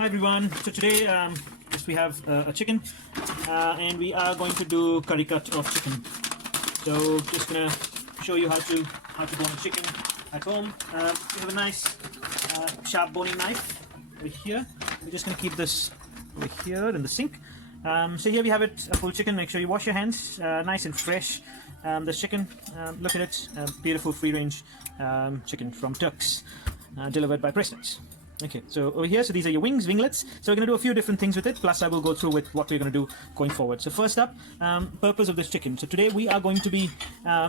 Hi everyone. So today we have a chicken and we are going to do curry cut of chicken. So just gonna show you how to bone a chicken at home. We have a nice sharp boning knife over here. We're just gonna keep this over here in the sink. So here we have it, a full chicken. Make sure you wash your hands, nice and fresh. This chicken, look at it, beautiful free range chicken from Turks, delivered by Preston's. Okay, so over here, so these are your winglets. So we're going to do a few different things with it, plus I will go through with what we're going to do going forward. So first up, purpose of this chicken. So today we are going to be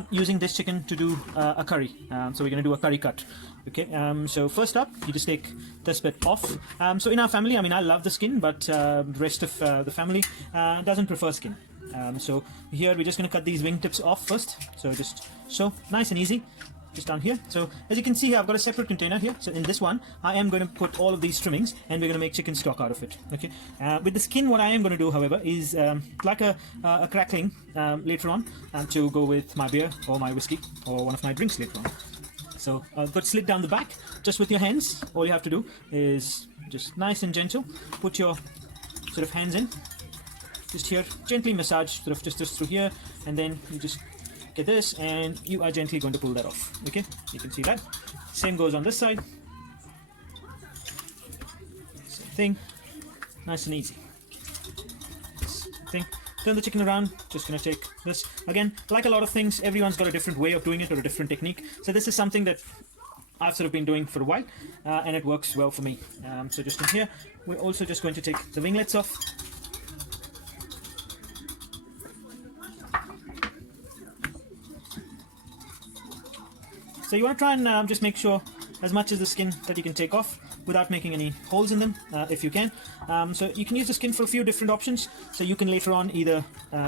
using this chicken to do a curry. So we're going to do a curry cut. Okay, so first up, you just take this bit off. So in our family, I mean, I love the skin, but the rest of the family doesn't prefer skin. So here we're just going to cut these wing tips off first. So just so nice and easy. Just down here. So as you can see here, I've got a separate container here. So in this one, I am going to put all of these trimmings and we're going to make chicken stock out of it. Okay. With the skin, what I am going to do, however, is like a crackling later on to go with my beer or my whiskey or one of my drinks later on. So good slit down the back, just with your hands. All you have to do is just nice and gentle. Put your sort of hands in. Just here, gently massage sort of just through here, and then you just get this and you are gently going to pull that off. Okay, you can see that. Same goes on this side. Same thing, nice and easy. Same thing. Turn the chicken around. Just gonna take this again. Like a lot of things, everyone's got a different way of doing it or a different technique. So this is something that I've sort of been doing for a while, and it works well for me. So just in here, we're also just going to take the winglets off. So you want to try and just make sure as much as the skin that you can take off without making any holes in them, if you can. So you can use the skin for a few different options. So you can later on either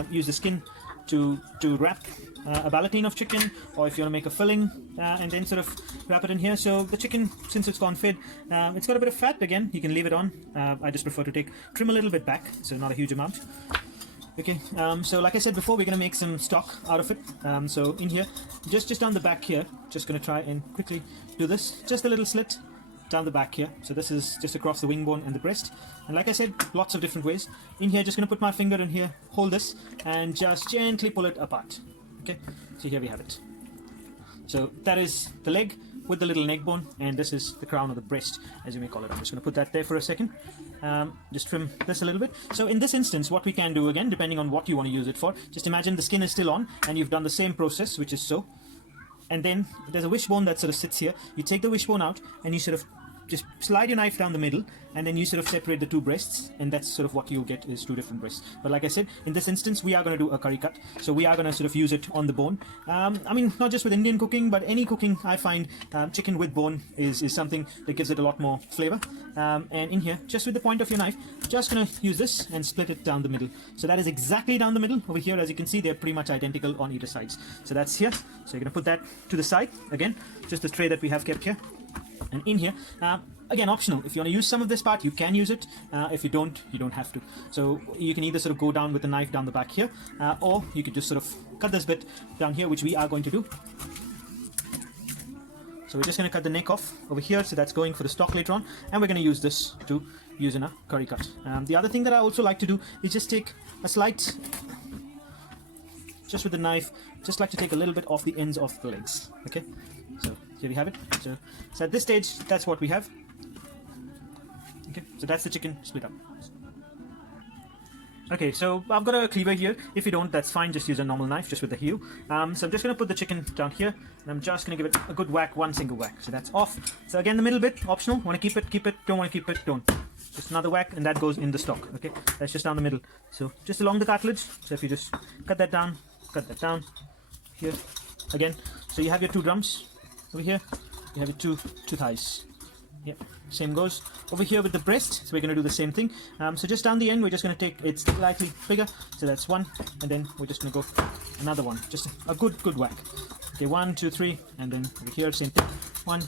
use the skin to wrap a ballotine of chicken, or if you want to make a filling and then sort of wrap it in here. So the chicken, since it's gone fed, it's got a bit of fat. Again, you can leave it on. I just prefer to trim a little bit back, so not a huge amount. Okay, so like I said before, we're going to make some stock out of it. So in here, just down the back here, just going to try and quickly do this. Just a little slit down the back here. So this is just across the wing bone and the breast. And like I said, lots of different ways. In here, just going to put my finger in here, hold this, and just gently pull it apart. Okay, so here we have it. So that is the leg with the little neck bone, and this is the crown of the breast, as you may call it. I'm just going to put that there for a second. Just trim this a little bit. So in this instance, what we can do, again, depending on what you want to use it for, just imagine the skin is still on and you've done the same process, which is so. And then there's a wishbone that sort of sits here. You take the wishbone out and you sort of just slide your knife down the middle, and then you sort of separate the two breasts, and that's sort of what you'll get is two different breasts. But like I said, in this instance, we are going to do a curry cut, so we are going to sort of use it on the bone. I mean, not just with Indian cooking, but any cooking, I find chicken with bone is something that gives it a lot more flavor. And in here, just with the point of your knife, just going to use this and split it down the middle. So that is exactly down the middle. Over here, as you can see, they're pretty much identical on either sides. So that's here. So you're going to put that to the side. Again, just the tray that we have kept here. And in here, again, optional. If you want to use some of this part, you can use it. If you don't have to. So you can either sort of go down with the knife down the back here, or you could just sort of cut this bit down here, which we are going to do. So we're just going to cut the neck off over here, so that's going for the stock later on, and we're going to use this to use in a curry cut. The other thing that I also like to do is just take a slight, just with the knife, just like to take a little bit off the ends of the legs. Okay, so here we have it. So at this stage, that's what we have. Okay, so that's the chicken split up. Okay, so I've got a cleaver here. If you don't, that's fine. Just use a normal knife, just with the heel. So I'm just going to put the chicken down here, and I'm just going to give it a good whack, one single whack. So that's off. So again, the middle bit, optional. Want to keep it, keep it. Don't want to keep it, don't. Just another whack, and that goes in the stock. Okay, that's just down the middle. So just along the cartilage. So if you just cut that down here. Again, so you have your two drums over here. You have your two thighs. Yep, same goes over here with the breast. So we're going to do the same thing. So just down the end, we're just going to take it slightly bigger. So that's one, and then we're just going to go another one. Just a good whack. Okay, 1, 2, 3, and then over here, same thing. 1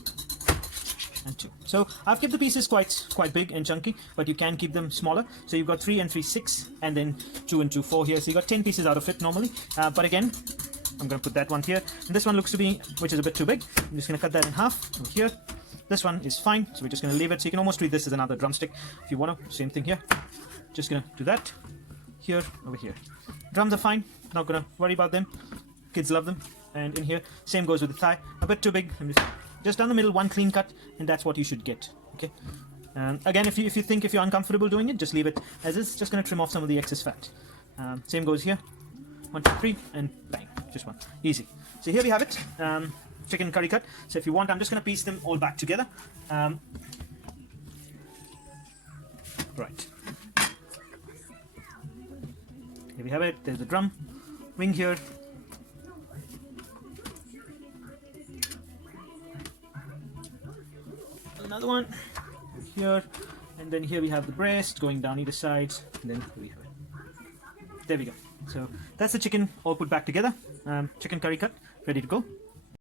and 2. So I've kept the pieces quite big and chunky, but you can keep them smaller. So you've got 3 and 3, 6, and then 2 and 2, 4 here. So you got 10 pieces out of it normally. But again, I'm going to put that one here. And this one looks to be, which is a bit too big. I'm just going to cut that in half over here. This one is fine, so we're just going to leave it. So you can almost treat this as another drumstick if you want to. Same thing here. Just going to do that. Here, over here. Drums are fine. Not going to worry about them. Kids love them. And in here, same goes with the thigh. A bit too big. I'm just down the middle, one clean cut, and that's what you should get. Okay. Again, if you're uncomfortable doing it, just leave it as is. Just going to trim off some of the excess fat. Same goes here. 1, 2, 3, and bang. Just one. Easy. So here we have it. Chicken curry cut. So if you want, I'm just going to piece them all back together. Right. Here we have it. There's the drum. Wing here. Another one here, and then here we have the breast going down either sides, and then here we have it. There we go. So that's the chicken all put back together. Chicken curry cut, ready to go.